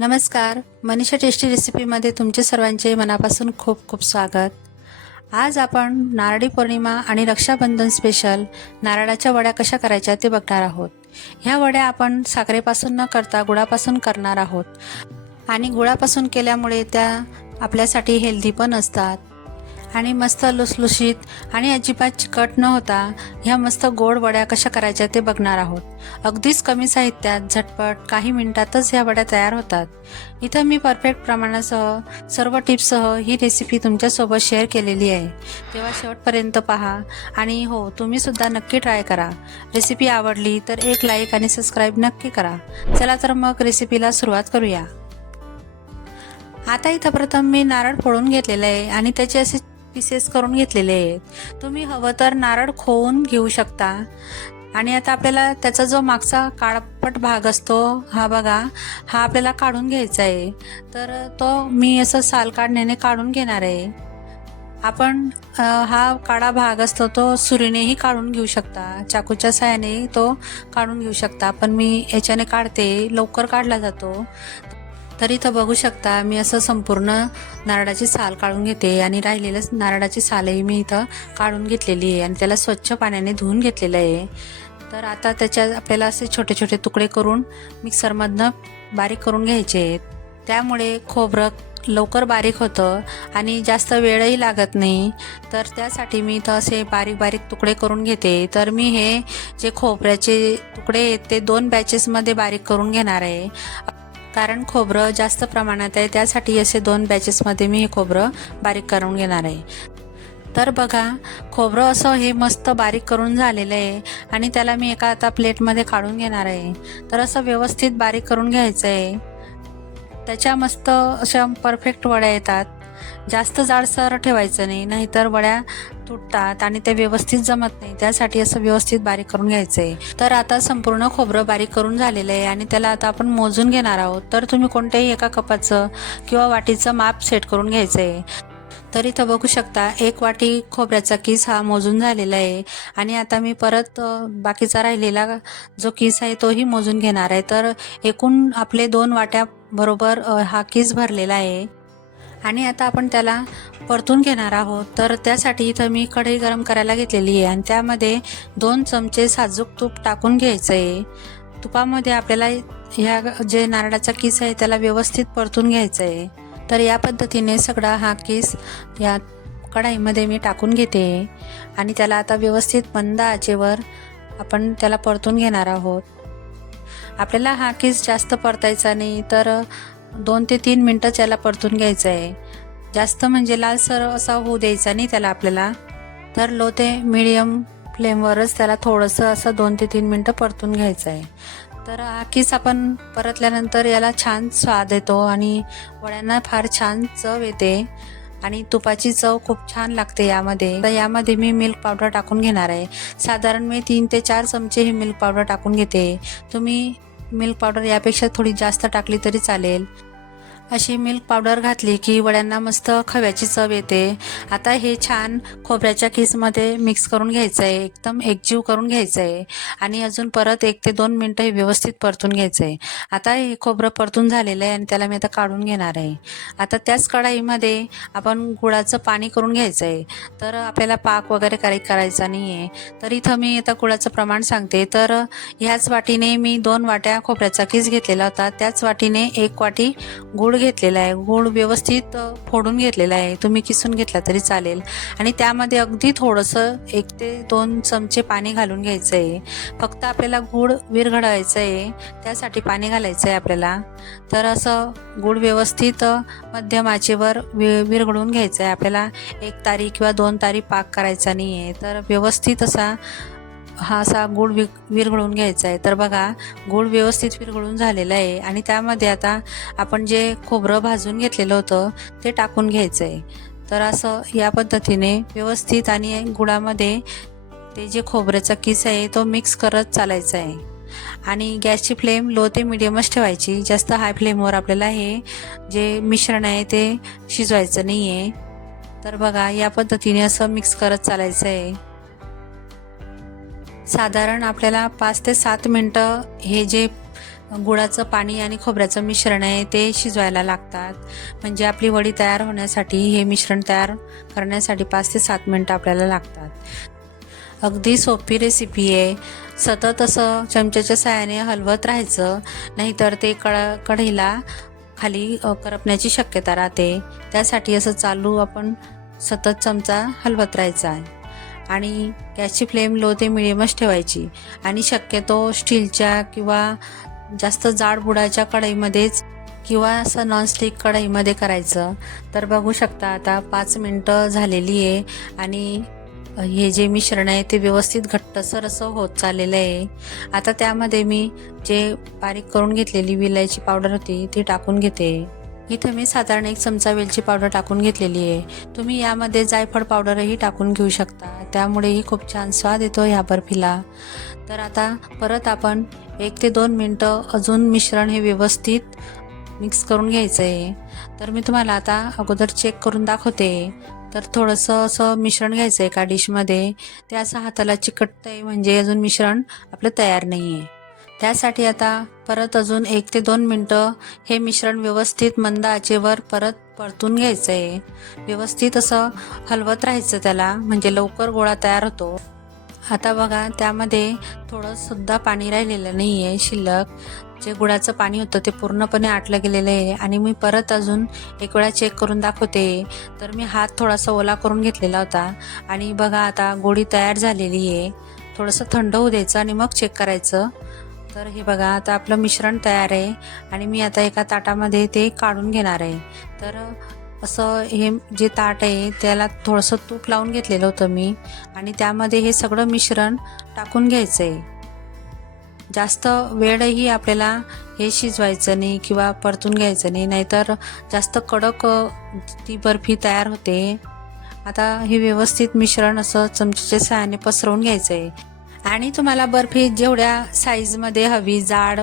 नमस्कार. मनीषा टेस्टी रेसिपीमध्ये तुमचे सर्वांचे मनापासून खूप खूप स्वागत. आज आपण नारळी पौर्णिमा आणि रक्षाबंधन स्पेशल नारळाच्या वड्या कशा करायच्या ते बघणार आहोत. ह्या वड्या आपण साखरेपासून न करता गुळापासून करणार आहोत. आणि गुळापासून केल्यामुळे त्या आपल्यासाठी हेल्दी पण असतात. आणि मस्त लुसलुशीत आणि अजिबात चिकट न होता ह्या मस्त गोड वड्या कशा करायच्या ते बघणार आहोत. अगदीच कमी साहित्यात झटपट काही मिनिटातच ह्या वड्या तयार होतात. इथं मी परफेक्ट प्रमाणासह सर्व टिप्ससह ही रेसिपी तुमच्यासोबत शेअर केलेली आहे. तेव्हा शेवटपर्यंत पहा. आणि हो तुम्ही सुद्धा नक्की ट्राय करा. रेसिपी आवडली तर एक लाईक आणि सबस्क्राईब नक्की करा. चला तर मग रेसिपीला सुरुवात करूया. आता इथं प्रथम मी नारळ फोडून घेतलेलं आहे आणि त्याचे असे पीसेस करून घेतलेले आहेत. तुम्ही हवं तर नारळ खोवून घेऊ शकता. आणि आता आपल्याला त्याचा जो मागचा काळपट भाग असतो हा बघा हा आपल्याला काढून घ्यायचा आहे. तर तो मी असं साल काढण्याने काढून घेणार आहे. आपण हा काळा भाग असतो तो सुरीनेही काढून घेऊ शकता. चाकूच्या साहाय्याने तो काढून घेऊ शकता. पण मी याच्याने काढते लवकर काढला जातो. तर इथं बघू शकता मी असं संपूर्ण नारळाची साल काढून घेते आणि राहिलेलं नारळाची सालही मी इथं काढून घेतलेली आहे आणि त्याला स्वच्छ पाण्याने धुवून घेतलेलं आहे. तर आता त्याच्या आपल्याला असे छोटे छोटे तुकडे करून मिक्सरमधनं बारीक करून घ्यायचे. आहेत त्यामुळे खोबरं लवकर बारीक होतं आणि जास्त वेळही लागत नाही. तर त्यासाठी मी इथं असे बारीक बारीक तुकडे करून घेते. तर मी हे जे खोबऱ्याचे तुकडे आहेत ते दोन बॅचेसमध्ये बारीक करून घेणार आहे. कारण खोबरं जास्त प्रमाणात आहे त्यासाठी असे दोन बॅचेसमध्ये मी हे खोबरं बारीक करून घेणार आहे. तर बघा खोबरं असं हे मस्त बारीक करून झालेलं आहे आणि त्याला मी एका आता प्लेटमध्ये काढून घेणार आहे. तर असं व्यवस्थित बारीक करून घ्यायचं आहे. त्याच्या मस्त अशा परफेक्ट वड्या येतात. जास्त जाडसर ठेवायचं नाही नाहीतर वड्या तुटतात आणि ते व्यवस्थित जमत नाही. त्यासाठी असं व्यवस्थित बारीक करून घ्यायचं आहे तर आता संपूर्ण खोबरं बारीक करून झालेलं आहे आणि त्याला आता आपण मोजून घेणार आहोत. तर तुम्ही कोणत्याही एका कपाचं किंवा वाटीचं माप सेट करून घ्यायचं आहे तर इथं बघू शकता एक वाटी खोबऱ्याचा किस हा मोजून झालेला आहे आणि आता मी परत बाकीचा राहिलेला जो किस आहे तोही मोजून घेणार आहे. तर एकूण आपले दोन वाट्या बरोबर हा किस भरलेला आहे. आणि आता आपण त्याला परतून घेणार आहोत. तर त्यासाठी इथं मी कढई गरम करायला घेतलेली आहे आणि त्यामध्ये दोन चमचे साजूक तूप टाकून घ्यायचं आहे तुपामध्ये आपल्याला ह्या जे नारळाचा किस आहे त्याला व्यवस्थित परतून घ्यायचं आहे तर या पद्धतीने सगळा हा किस या कढाईमध्ये मी टाकून घेते. आणि त्याला आता व्यवस्थित मंद आचेवर आपण त्याला परतून घेणार आहोत. आपल्याला हा किस जास्त परतायचा नाही तर दोन ते तीन मिनटं त्याला परतून घ्यायचं आहे जास्त म्हणजे लालसर असा होऊ द्यायचा नाही त्याला आपल्याला. तर लो ते मिडियम फ्लेमवरच त्याला थोडंसं असं दोन ते तीन मिनटं परतून घ्यायचं आहे तर हा किस आपण परतल्यानंतर याला छान स्वाद येतो आणि वड्यांना फार छान चव येते आणि तुपाची चव खूप छान लागते यामध्ये. तर यामध्ये मी मिल्क पावडर टाकून घेणार आहे. साधारण मी तीन ते चार चमचे ही मिल्क पावडर टाकून घेते. तुम्ही मिल्क पावडर यापेक्षा थोडी जास्त टाकली तरी चालेल. अशी मिल्क पावडर घातली की वड्यांना मस्त खव्याची चव येते. आता हे छान खोबऱ्याच्या किसमध्ये मिक्स करून घ्यायचं आहे एकदम एकजीव करून घ्यायचं आहे आणि अजून परत एक ते दोन मिनटं हे व्यवस्थित परतून घ्यायचं आहे आता हे खोबरं परतून झालेलं आहे आणि त्याला मी आता काढून घेणार आहे. आता त्याच कढाईमध्ये आपण गुळाचं पाणी करून घ्यायचं आहे तर आपल्याला पाक वगैरे काही करायचा नाही आहे तर इथं मी आता गुळाचं प्रमाण सांगते. तर ह्याच वाटीने मी दोन वाट्या खोबऱ्याचा किस घेतलेला होता. त्याच वाटीने एक वाटी गुळ घेतलेला आहे. गूळ व्यवस्थित फोडून घेतलेला आहे. तुम्ही किसून घेतला तरी चालेल. आणि त्यामध्ये अगदी थोडंसं एक ते दोन चमचे पाणी घालून घ्यायचं आहे फक्त आपल्याला गूळ विरघडायचं आहे त्यासाठी पाणी घालायचं आहे आपल्याला. तर असं गूळ व्यवस्थित मध्यमाचेवर मध्यम आचेवर वि विरघळून घ्यायचं आहे आपल्याला एक तारी किंवा दोन तारी पाक करायचा नाही आहे तर व्यवस्थित असा हा असा गूळ वि विरघळून घ्यायचा आहे. तर बघा गूळ व्यवस्थित विरघळून झालेला आहे आणि त्यामध्ये आता आपण जे खोबरं भाजून घेतलेलं होतं ते टाकून घ्यायचं आहे. तर असं या पद्धतीने व्यवस्थित आणि गुळामध्ये ते जे खोबऱ्याचा किस आहे तो मिक्स करत चालायचा आहे. आणि गॅसची फ्लेम लो ते मिडियमच ठेवायची. जास्त हाय फ्लेमवर आपल्याला हे जे मिश्रण आहे ते शिजवायचं नाही आहे तर बघा या पद्धतीने असं मिक्स करत चालायचं आहे. साधारण आपल्याला पाच ते सात मिनटं हे जे गुळाचं पाणी आणि खोबऱ्याचं मिश्रण आहे ते शिजवायला लागतात. म्हणजे आपली वडी तयार होण्यासाठी हे मिश्रण तयार करण्यासाठी पाच ते सात मिनटं आपल्याला लागतात. अगदी सोपी रेसिपी आहे. सतत असं चमच्याच्या साहाय्याने हलवत राहायचं नाहीतर ते कळ कढईला खाली करपण्याची शक्यता राहते. त्यासाठी असं चालू आपण सतत चमचा हलवत राहायचा आहे. आणि गॅसची फ्लेम लो ते मिडियमच ठेवायची. आणि शक्यतो स्टीलच्या किंवा जास्त जाड बुडाच्या कढईमध्येच किंवा असं नॉनस्टिक कढईमध्ये करायचं. तर बघू शकता आता पाच मिनटं झालेली आहे आणि हे जे मिश्रण आहे ते व्यवस्थित घट्टसर असं होत चाललेलं आहे. आता त्यामध्ये मी जे बारीक करून घेतलेली विलायची पावडर होती ती टाकून घेते. इथं मी साधारण एक चमचा वेलची पावडर टाकून घेतलेली आहे. तुम्ही यामध्ये जायफळ पावडरही टाकून घेऊ शकता. त्यामुळेही खूप छान स्वाद येतो ह्या बर्फीला तर आता परत आपण एक ते दोन मिनटं अजून मिश्रण हे व्यवस्थित मिक्स करून घ्यायचं आहे तर मी तुम्हाला आता अगोदर चेक करून दाखवते. तर थोडंसं असं मिश्रण घ्यायचं आहे एका डिशमध्ये. ते असं हाताला चिकटतं आहे म्हणजे अजून मिश्रण आपलं तयार नाही आहे त्यासाठी आता परत अजून एक ते दोन मिनटं हे मिश्रण व्यवस्थित मंद आचेवर परत परतून घ्यायचं आहे व्यवस्थित असं हलवत राहायचं त्याला म्हणजे लवकर गोळा तयार होतो. आता बघा त्यामध्ये थोडंसुद्धा पाणी राहिलेलं नाही आहे शिल्लक. जे गुळाचं पाणी होतं ते पूर्णपणे आटलं गेलेलं आहे. आणि मी परत अजून एक वेळा चेक करून दाखवते. तर मी हात थोडासा ओला करून घेतलेला होता. आणि बघा आता गोळी तयार झालेली आहे. थोडंसं थंड होऊ द्यायचं आणि मग चेक करायचं. तर हे बघा आता आपलं मिश्रण तयार आहे आणि मी आता एका ताटामध्ये ते काढून घेणार आहे. तर असं हे जे ताट आहे त्याला थोडंसं तूप लावून घेतलेलं होतं मी आणि त्यामध्ये हे सगळं मिश्रण टाकून घ्यायचं आहे जास्त वेळही आपल्याला हे शिजवायचं नाही किंवा परतून घ्यायचं नाही नाहीतर जास्त कडक ती बर्फी तयार होते. आता हे व्यवस्थित मिश्रण असं चमचेच्या सहाय्याने पसरवून घ्यायचं आहे आणि तुम्हाला बर्फी जेवढ्या साईजमध्ये हवी जाड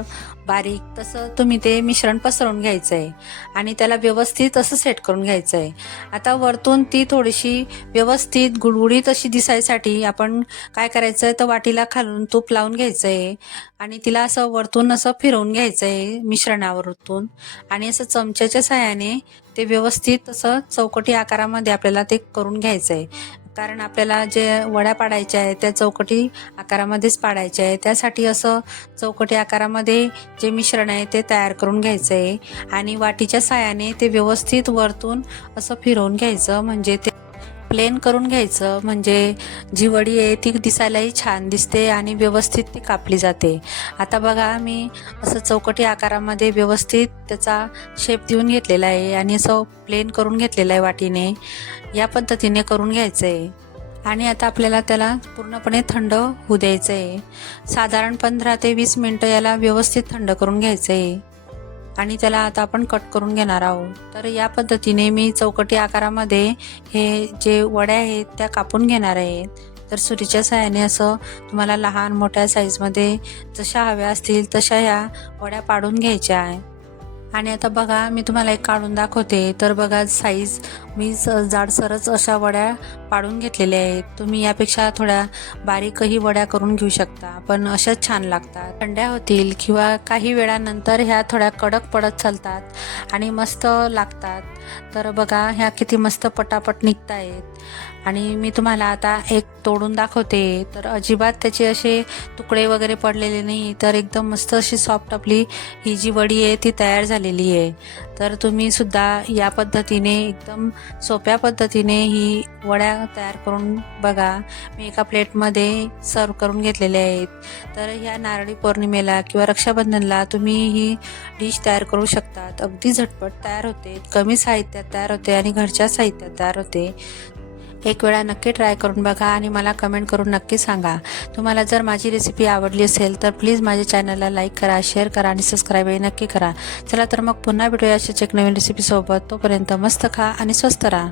बारीक तसं तुम्ही ते मिश्रण पसरवून घ्यायचं आहे आणि त्याला व्यवस्थित असं सेट करून घ्यायचं आहे आता वरतून ती थोडीशी व्यवस्थित गुळगुळीत अशी दिसायसाठी आपण काय करायचं आहे तर वाटीला खालून तूप लावून घ्यायचं आहे आणि तिला असं वरतून असं फिरवून घ्यायचं आहे मिश्रणावरतून. आणि असं चमच्याच्या सहाय्याने ते व्यवस्थित असं चौकटी आकारामध्ये आपल्याला ते करून घ्यायचं आहे कारण आपल्याला जे वड्या पाडायच्या आहेत त्या चौकटी आकारामध्येच पाडायच्या आहे त्यासाठी असं चौकटी आकारामध्ये जे मिश्रण आहे ते तयार करून घ्यायचं आहे आणि वाटीच्या साह्याने ते व्यवस्थित वरतून असं फिरवून घ्यायचं. म्हणजे ते प्लेन करून घ्यायचं. म्हणजे जी वडी आहे ती दिसायलाही छान दिसते आणि व्यवस्थित ती कापली जाते. आता बघा मी असं चौकटी आकारामध्ये व्यवस्थित त्याचा शेप देऊन घेतलेला आहे आणि असं प्लेन करून घेतलेलं आहे वाटीने. या पद्धतीने करून घ्यायचं आहे आणि आता आपल्याला त्याला पूर्णपणे थंड होऊ द्यायचं आहे साधारण पंधरा ते वीस मिनटं याला व्यवस्थित थंड करून घ्यायचं आहे आणि त्याला आता आपण कट करून घेणार आहोत. तर या पद्धतीने मी चौकटी आकारामध्ये हे जे वड्या आहेत त्या कापून घेणार आहेत तर सुरीच्या साह्याने असं तुम्हाला लहान मोठ्या साईजमध्ये जशा हव्या असतील तशा ह्या वड्या पाडून घ्यायच्या आहे. आणि आता बघा मी तुम्हाला एक काढून दाखवते. तर बघा साईज मी स जाडसरच अशा वड्या पाडून घेतलेले आहेत. तुम्ही यापेक्षा थोड्या बारीकही वड्या करून घेऊ शकता. पण अशाच छान लागतात. थंड्या होतील किंवा काही वेळानंतर ह्या थोड्या कडक पडत चालतात आणि मस्त लागतात. तर बघा ह्या किती मस्त पटापट निघत आहेत आणि मी तुम्हाला आता एक तोडून दाखवते. तर अजिबात त्याचे असे तुकडे वगैरे पडलेले नाही. तर एकदम मस्त अशी सॉफ्ट आपली ही जी वडी आहे ती तयार झालेली आहे. तर तुम्ही सुद्धा या पद्धतीने एकदम सोप्या पद्धतीने ही वड्या तयार करून बघा. मी एका प्लेटमध्ये सर्व करून घेतलेले आहेत. तर ह्या नारळी पौर्णिमेला किंवा रक्षाबंधनला तुम्ही ही डिश तयार करू शकतात. अगदी झटपट तयार होते. कमी साहित्यात तयार होते आणि घरच्या साहित्यात तयार होते. एक वेळा नक्की ट्राय करून बघा आणि मला कमेंट करून नक्की सांगा. तुम्हाला जर माझी रेसिपी आवडली असेल तर प्लीज माझ्या चॅनलला लाईक करा शेअर करा आणि सबस्क्राईबही नक्की करा. चला तर मग पुन्हा भेटूया अशाच एक नवीन रेसिपीसोबत तोपर्यंत मस्त खा आणि स्वस्त राहा.